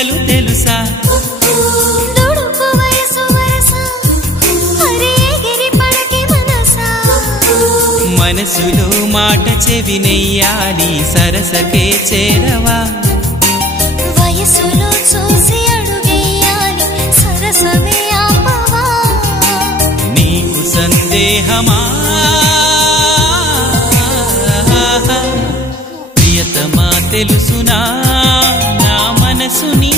మొదలు తెలుసా మనసులో మాట చెవినెయ్యాలి సరసకే చేరవా వయసులో చూసి అడుగేయాలి సరసమే ఆపవా నీకు సందేహమా ప్రియతమా తెలుసునా నా మనసు నీ